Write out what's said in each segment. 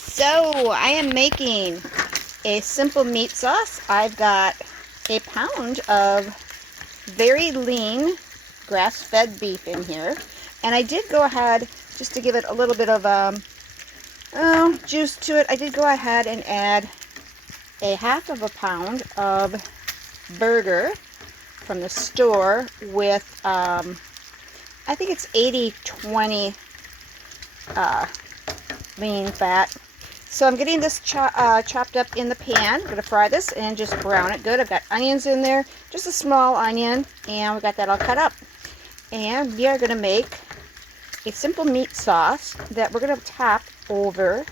So I am making a simple meat sauce. I've got a pound of very lean grass-fed beef in here. And I did go ahead, just to give it a little bit of juice to it, I did go ahead and add a half of a pound of burger from the store with, I think it's 80-20 lean fat. So I'm getting this chopped up in the pan. I'm going to fry this and just brown it good. I've got onions in there, just a small onion, and we got that all cut up. And we are going to make a simple meat sauce that we're going to top over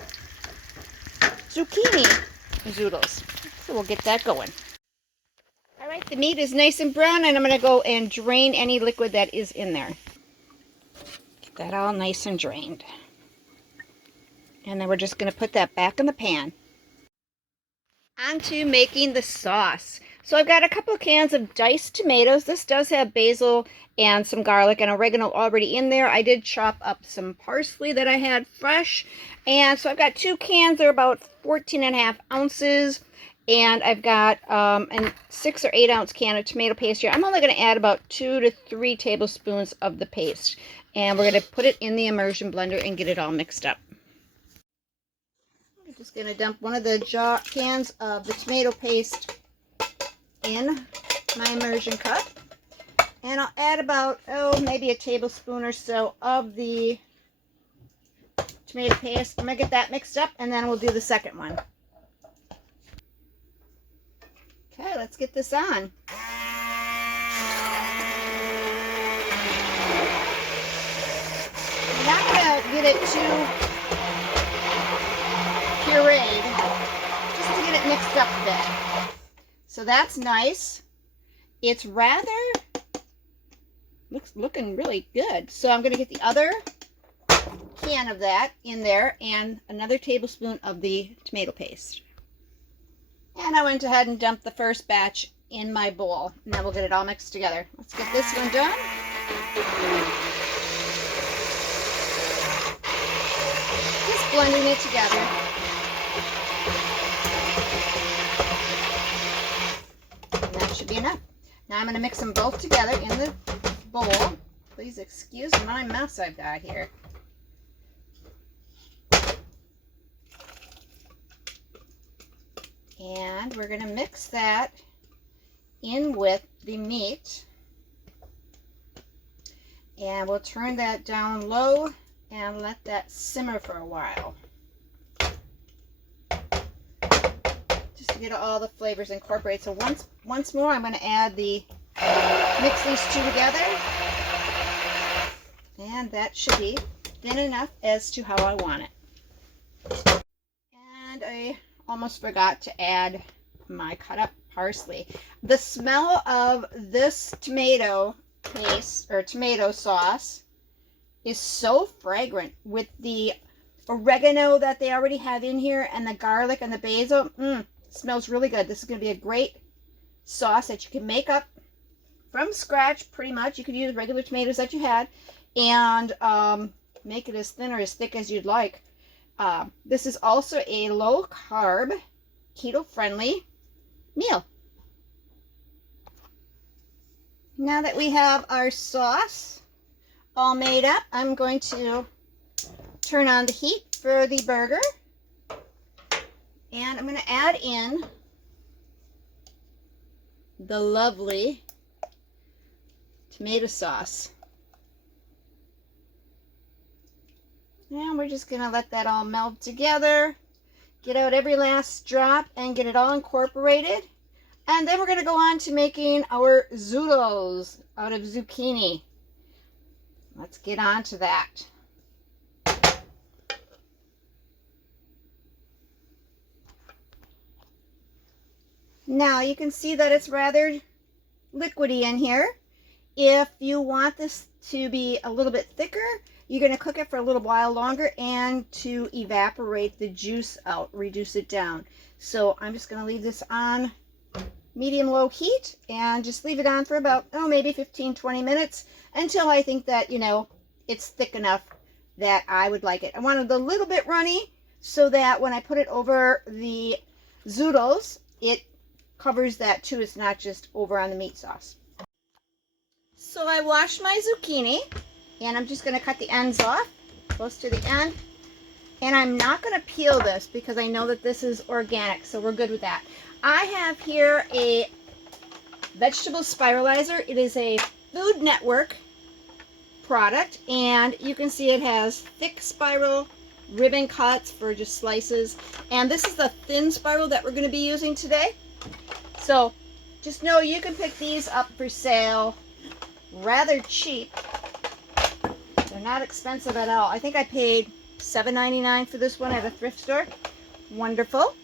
zucchini zoodles. So we'll get that going. All right, the meat is nice and brown, and I'm going to go and drain any liquid that is in there. Get that all nice and drained. And then we're just going to put that back in the pan. On to making the sauce. So I've got a couple of cans of diced tomatoes. This does have basil and some garlic and oregano already in there. I did chop up some parsley that I had fresh. And so I've got 2 cans. They're about 14.5 ounces. And I've got a 6 or 8 ounce can of tomato paste here. I'm only going to add about 2 to 3 tablespoons of the paste. And we're going to put it in the immersion blender and get it all mixed up. I'm just going to dump one of the cans of the tomato paste in my immersion cup. And I'll add about, maybe a tablespoon or so of the tomato paste. I'm going to get that mixed up, and then we'll do the second one. Okay, let's get this on. I'm not going to get it too pureed, just to get it mixed up a bit. So that's nice. It's rather looking really good. So I'm going to get the other can of that in there and another tablespoon of the tomato paste. And I went ahead and dumped the first batch in my bowl. And then we'll get it all mixed together. Let's get this one done. Just blending it together. Should be enough. Now I'm going to mix them both together in the bowl. Please excuse my mess I've got here. And we're going to mix that in with the meat. And we'll turn that down low and let that simmer for a while. To get all the flavors incorporated. So once more, I'm going to add mix these two together, and that should be thin enough as to how I want it. And I almost forgot to add my cut up parsley. The smell of this tomato paste or tomato sauce is so fragrant with the oregano that they already have in here and the garlic and the basil. Smells really good. This is going to be a great sauce that you can make up from scratch pretty much. You could use regular tomatoes that you had and make it as thin or as thick as you'd like. This is also a low carb, keto friendly meal. Now that we have our sauce all made up, I'm going to turn on the heat for the burger. And I'm going to add in the lovely tomato sauce. And we're just going to let that all meld together, get out every last drop, and get it all incorporated. And then we're going to go on to making our zoodles out of zucchini. Let's get on to that. Now you can see that it's rather liquidy in here. If you want this to be a little bit thicker, you're going to cook it for a little while longer and to evaporate the juice out, reduce it down. So I'm just going to leave this on medium-low heat and just leave it on for about, maybe 15-20 minutes until I think that, it's thick enough that I would like it. I want it a little bit runny, so that when I put it over the zoodles, it covers that too. It's not just over on the meat sauce. So I washed my zucchini, and I'm just going to cut the ends off, close to the end. And I'm not going to peel this because I know that this is organic, so we're good with that. I have here a vegetable spiralizer. It is a Food Network product, and you can see it has thick spiral ribbon cuts for just slices, and this is the thin spiral that we're going to be using today. So just know you can pick these up for sale rather cheap. They're not expensive at all. I think I paid $7.99 for this one at a thrift store. Wonderful.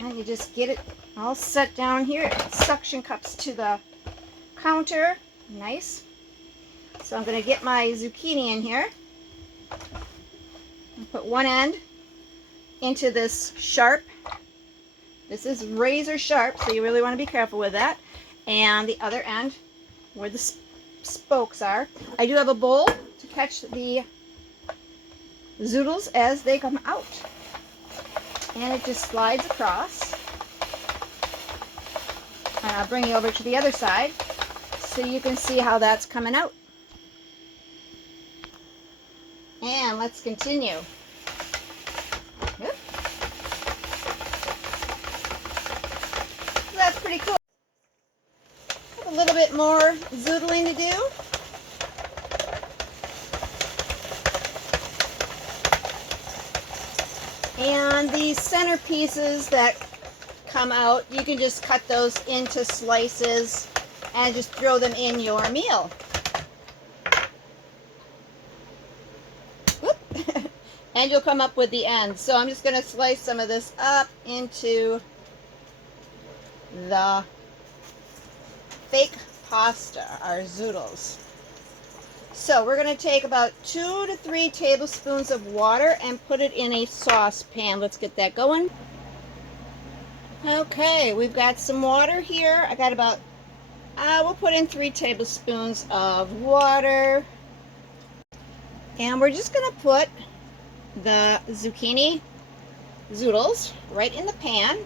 And you just get it all set down here. Suction cups to the counter. Nice. So I'm going to get my zucchini in here and put one end into this sharp. This is razor sharp, so you really want to be careful with that. And the other end where the spokes are. I do have a bowl to catch the zoodles as they come out. And it just slides across. And I'll bring you over to the other side so you can see how that's coming out. And let's continue. Yep. So that's pretty cool. A little bit more zoodling to do. And these center pieces that come out, you can just cut those into slices and just throw them in your meal. Whoop. And you'll come up with the end. So I'm just going to slice some of this up into the fake pasta, our zoodles. So we're going to take about 2 to 3 tablespoons of water and put it in a saucepan. Let's get that going. Okay, we've got some water here. I got about, we'll put in 3 tablespoons of water. And we're just going to put the zucchini zoodles right in the pan.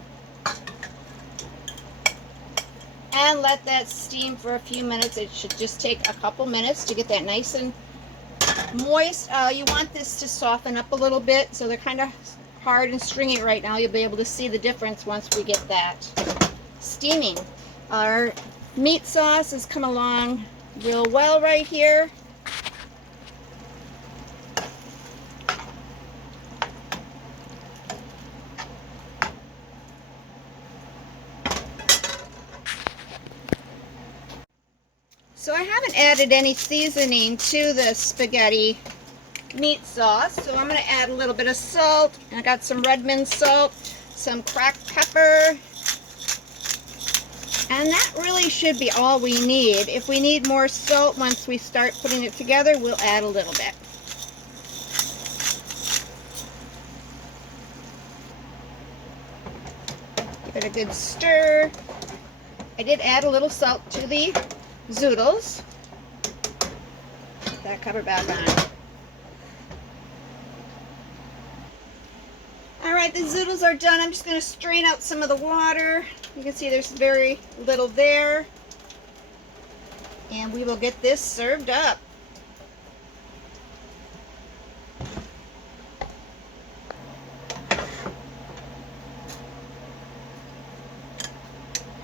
And let that steam for a few minutes. It should just take a couple minutes to get that nice and moist. You want this to soften up a little bit, so they're kind of hard and stringy right now. You'll be able to see the difference once we get that steaming. Our meat sauce has come along real well right here. So I haven't added any seasoning to the spaghetti meat sauce, so I'm going to add a little bit of salt. I got some Redmond salt, some cracked pepper, and that really should be all we need. If we need more salt once we start putting it together, we'll add a little bit. Give it a good stir. I did add a little salt to the zoodles. Put that cover back on. Alright, the zoodles are done. I'm just going to strain out some of the water. You can see there's very little there. And we will get this served up.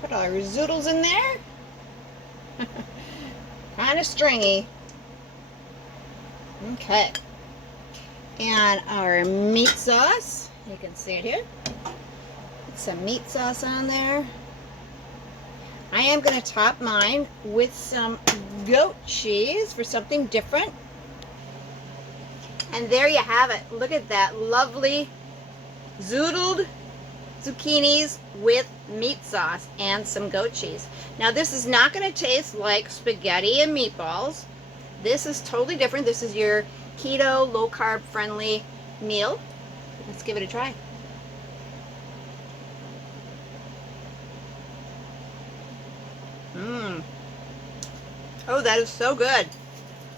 Put our zoodles in there. Kind of stringy. Okay. And our meat sauce. You can see it here. Put some meat sauce on there. I am going to top mine with some goat cheese for something different. And there you have it. Look at that lovely zoodled zucchinis with meat sauce and some goat cheese. Now this is not going to taste like spaghetti and meatballs. This is totally different. This is your keto, low carb friendly meal. Let's give it a try. Oh, that is so good.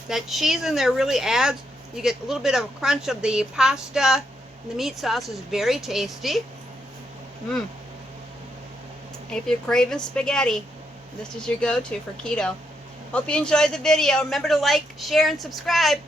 That cheese in there really adds You get a little bit of a crunch of the pasta. The meat sauce is very tasty. If you're craving spaghetti, this is your go-to for keto. Hope you enjoyed the video. Remember to like, share, and subscribe.